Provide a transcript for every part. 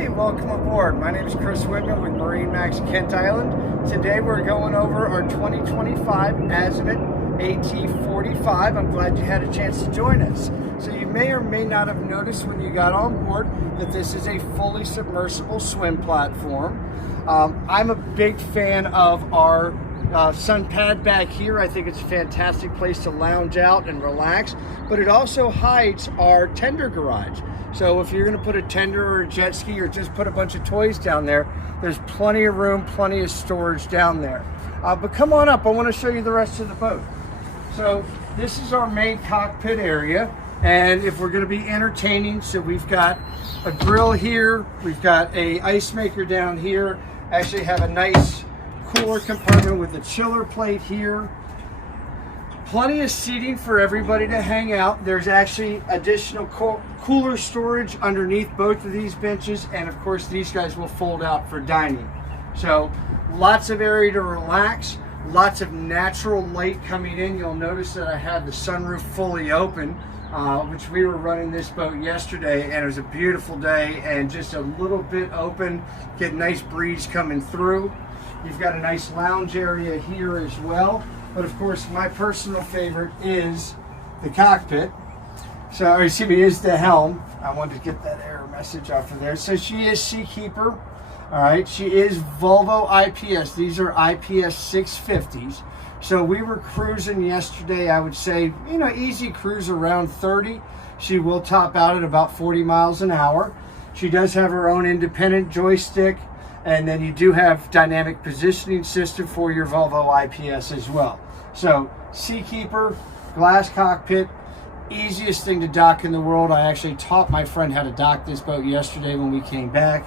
Hey, welcome aboard. My name is Chris Whitman with MarineMax Kent Island. Today we're going over our 2025 Azimut AT45. I'm glad you had a chance to join us. So you may or may not have noticed when you got on board that this is a fully submersible swim platform. I'm a big fan of our sun pad back here. I think it's a fantastic place to lounge out and relax, but it also hides our tender garage. So if you're going to put a tender or a jet ski or just put a bunch of toys down there, there's plenty of room, plenty of storage down there. But come on up, I want to show you the rest of the boat. So this is our main cockpit area, and if we're going to be entertaining, so we've got a grill here, we've got a ice maker down here, actually have a nice cooler compartment with a chiller plate here. Plenty of seating for everybody to hang out. There's actually additional cooler storage underneath both of these benches, and of course these guys will fold out for dining. So lots of area to relax, lots of natural light coming in. You'll notice that I had the sunroof fully open, which we were running this boat yesterday, and it was a beautiful day and just a little bit open, get nice breeze coming through. You've got a nice lounge area here as well. But of course, my personal favorite is the cockpit. So, or excuse me, is the helm. I wanted to get that error message off of there. So she is Seakeeper. All right, she is Volvo IPS. These are IPS 650s. So we were cruising yesterday, I would say, easy cruise around 30. She will top out at about 40 miles an hour. She does have her own independent joystick. And then you do have dynamic positioning system for your Volvo IPS as well. So Seakeeper, glass cockpit, easiest thing to dock in the world. I actually taught my friend how to dock this boat yesterday when we came back.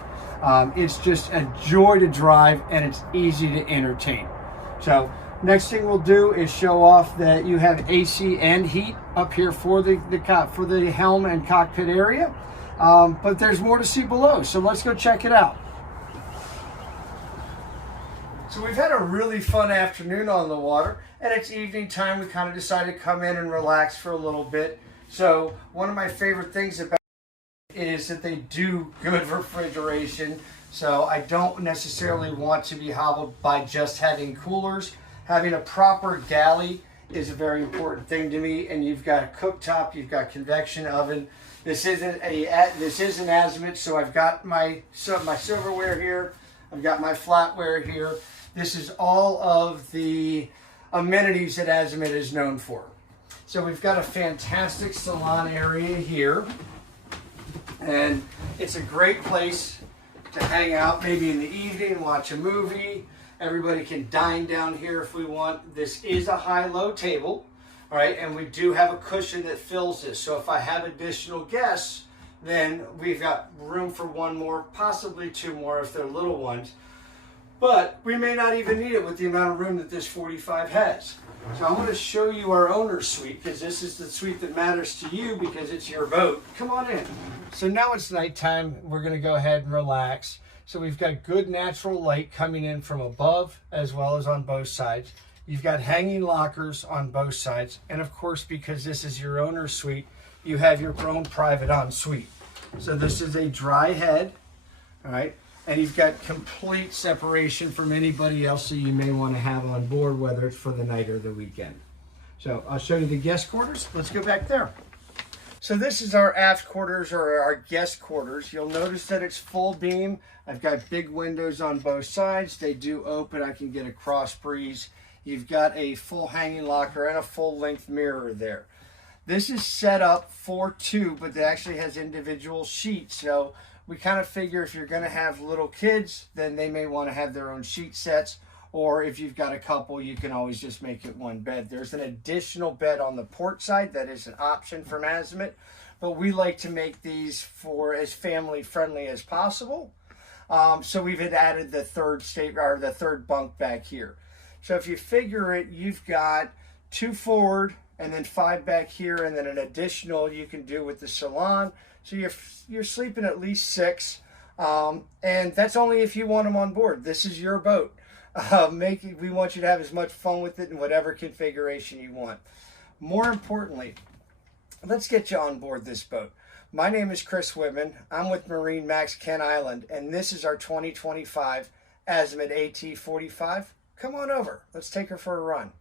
It's just a joy to drive, and it's easy to entertain. So next thing we'll do is show off that you have AC and heat up here for the helm and cockpit area. But there's more to see below, so let's go check it out. So we've had a really fun afternoon on the water, and it's evening time. We kind of decided to come in and relax for a little bit. So one of my favorite things about it is that they do good refrigeration. So I don't necessarily want to be hobbled by just having coolers. Having a proper galley is a very important thing to me. And you've got a cooktop, you've got convection oven. This is an Azimut, so I've got my silverware here. I've got my flatware here. This is all of the amenities that Azimut is known for. So we've got a fantastic salon area here, and it's a great place to hang out maybe in the evening, watch a movie. Everybody can dine down here if we want. This is a high-low table, all right, and we do have a cushion that fills this. So if I have additional guests, then we've got room for one more, possibly two more if they're little ones. But we may not even need it with the amount of room that this 45 has. So I'm going to show you our owner's suite, because this is the suite that matters to you because it's your boat. Come on in. So now it's nighttime. We're going to go ahead and relax. So we've got good natural light coming in from above as well as on both sides. You've got hanging lockers on both sides. And of course, because this is your owner's suite, you have your own private ensuite. So this is a dry head, all right? And you've got complete separation from anybody else that you may want to have on board, whether it's for the night or the weekend. So I'll show you the guest quarters. Let's go back there. So this is our aft quarters, or our guest quarters. You'll notice that it's full beam. I've got big windows on both sides. They do open. I can get a cross breeze. You've got a full hanging locker and a full length mirror there. This is set up for two, but it actually has individual sheets. So we kind of figure if you're going to have little kids, then they may want to have their own sheet sets. Or if you've got a couple, you can always just make it one bed. There's an additional bed on the port side that is an option from Azimut, but we like to make these for as family friendly as possible. So we've added the third bunk back here. So if you figure it, you've got 2 forward and then 5 back here, and then an additional you can do with the salon. So you're sleeping at least 6, and that's only if you want them on board. This is your boat. We want you to have as much fun with it in whatever configuration you want. More importantly, let's get you on board this boat. My name is Chris Whitman. I'm with MarineMax Kent Island, and this is our 2025 Azimut AT45. Come on over. Let's take her for a run.